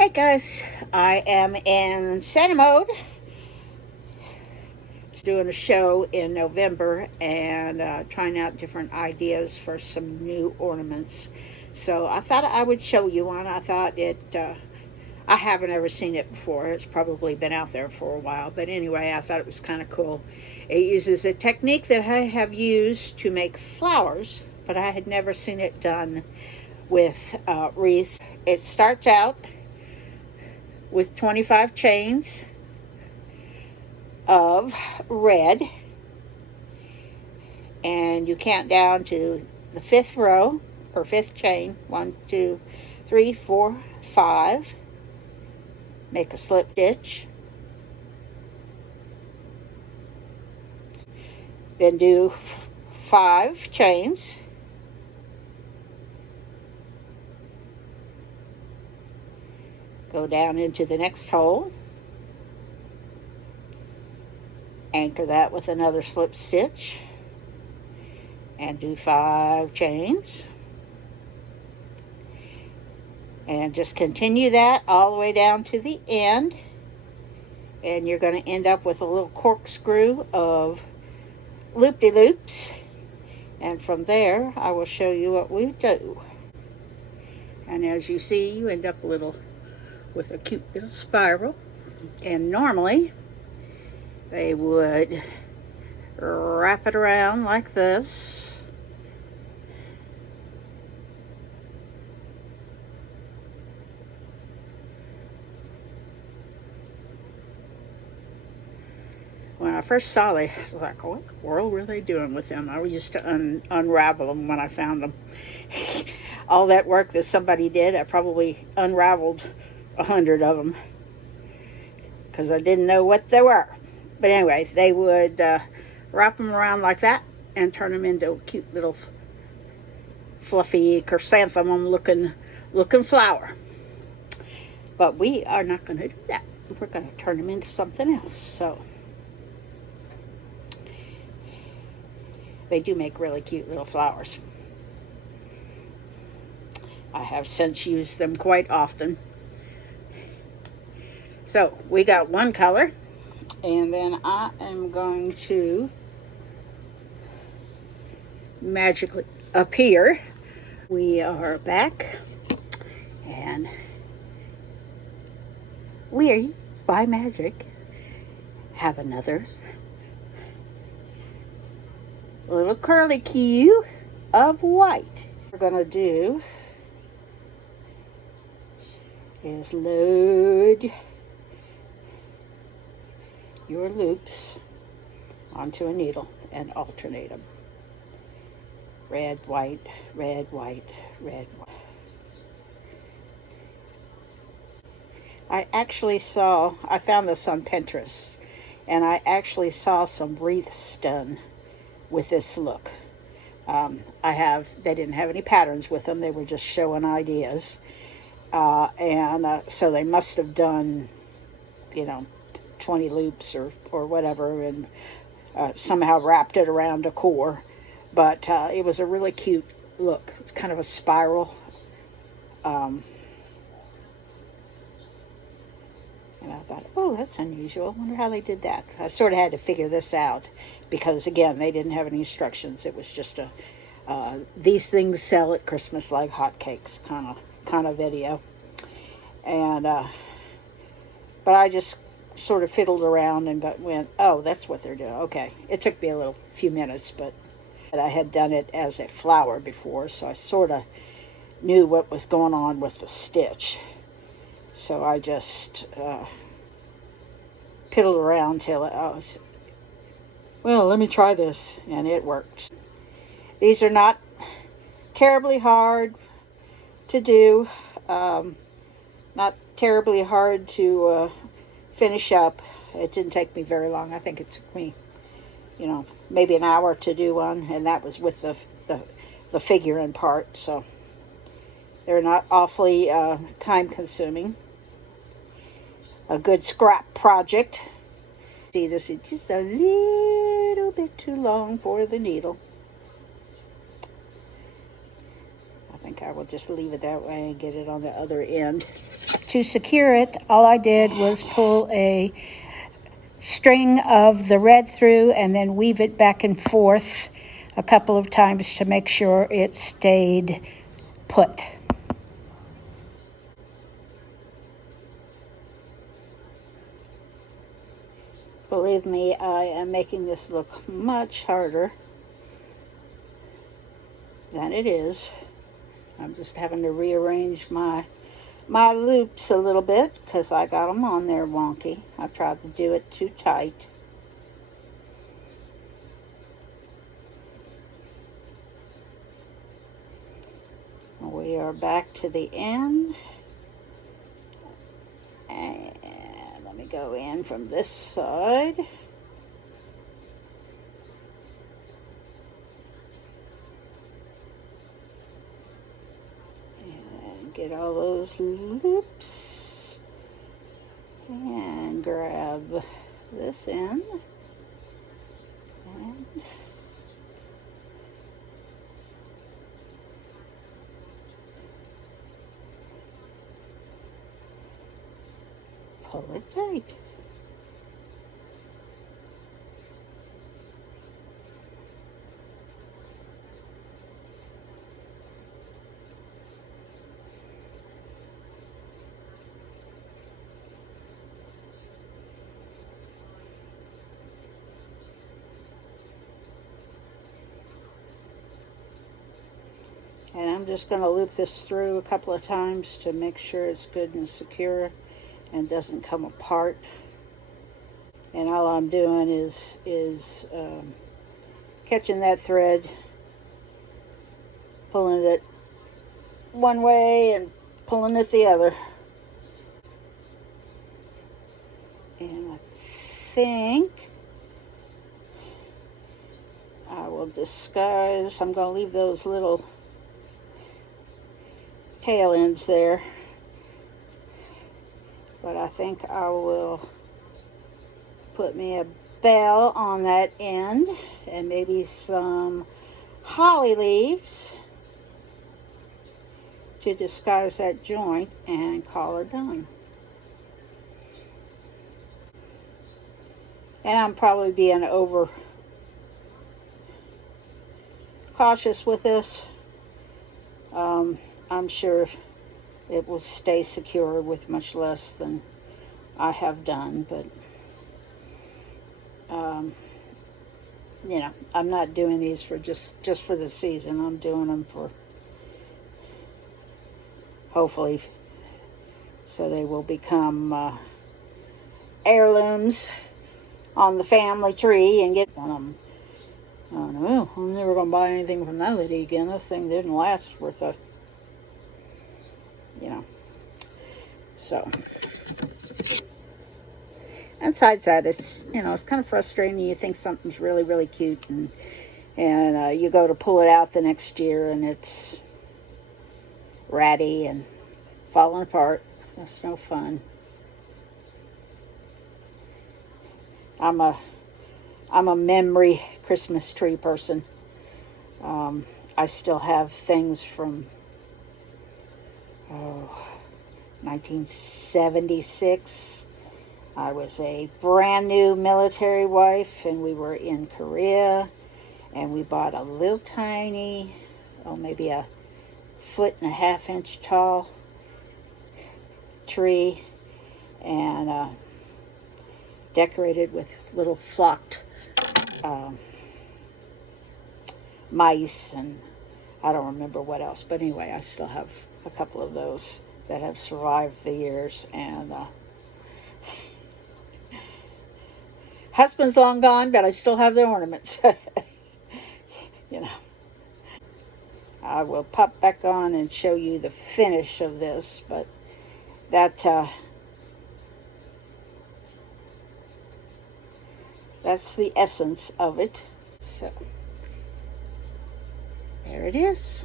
Hey guys, I am in Santa mode. It's doing a show in November and trying out different ideas for some new ornaments. So I thought I would show you one. I thought I haven't ever seen it before. It's probably been out there for a while. But anyway, I thought it was kind of cool. It uses a technique that I have used to make flowers, but I had never seen it done with wreath. It starts out with 25 chains of red, and you count down to the fifth row or fifth chain. 1, 2, 3, 4, 5. Make a slip stitch, then do 5 chains, go down into the next hole, anchor that with another slip stitch, and do 5 chains, and just continue that all the way down to the end, and you're going to end up with a little corkscrew of loop-de-loops, and from there I will show you what we do. And as you see, you end up with a cute little spiral, and normally they would wrap it around like this, when I first saw these, I was like, what in the world were they doing with them? I used to unravel them when I found them. All that work that somebody did, I probably unraveled 100 of them because I didn't know what they were. But anyway, they would wrap them around like that and turn them into a cute little fluffy chrysanthemum looking flower. But we are not going to do that. We're going to turn them into something else. So they do make really cute little flowers. I have since used them quite often. So we got one color, and then I am going to magically appear. We are back, and we, by magic, have another little curlicue of white. What we're going to do is load your loops onto a needle and alternate them. Red, white, red, white, red, white. I found this on Pinterest, and I actually saw some wreaths done with this look. They didn't have any patterns with them. They were just showing ideas. So they must have done, 20 loops or whatever, and somehow wrapped it around a core. But it was a really cute look. It's kind of a spiral. And I thought, oh, that's unusual. I wonder how they did that. I sort of had to figure this out because, again, they didn't have any instructions. It was just these things sell at Christmas like hotcakes kind of video. And but I just sort of fiddled around and went, oh, that's what they're doing. Okay. It took me a few minutes, but I had done it as a flower before, so I sort of knew what was going on with the stitch. So I just piddled around till well, let me try this, and it worked. These are not terribly hard to do, not terribly hard to finish up. It didn't take me very long. I think it took me, maybe an hour to do one, and that was with the figuring part. So they're not awfully time consuming. A good scrap project. See, this is just a little bit too long for the needle. think I will just leave it that way and get it on the other end. To secure it, all I did was pull a string of the red through and then weave it back and forth a couple of times to make sure it stayed put. Believe me, I am making this look much harder than it is. I'm just having to rearrange my loops a little bit because I got them on there wonky. I tried to do it too tight. We are back to the end. And let me go in from this side. And get all those loops. And grab this end. And pull it tight. And I'm just going to loop this through a couple of times to make sure it's good and secure and doesn't come apart. And all I'm doing is catching that thread, pulling it one way and pulling it the other. And I think I will disguise. I'm going to leave those little tail ends there, but I think I will put me a bell on that end and maybe some holly leaves to disguise that joint and call her done. And I'm probably being over cautious with this. I'm sure it will stay secure with much less than I have done, but you know, I'm not doing these for just for the season. I'm doing them for hopefully so they will become heirlooms on the family tree and get one of them. I don't know, I'm never going to buy anything from that lady again. This thing didn't last worth a, you know. So, and besides that, it's, you know, it's kind of frustrating. You think something's really, really cute, and you go to pull it out the next year, and it's ratty and falling apart. That's no fun. I'm a memory Christmas tree person. I still have things from 1976. I was a brand new military wife, and we were in Korea, and we bought a little tiny, maybe a 1.5 inch tall tree, and decorated with little flocked mice, and I don't remember what else, but anyway, I still have a couple of those that have survived the years, and husband's long gone, but I still have the ornaments. You know, I will pop back on and show you the finish of this, but that's the essence of it. So there it is.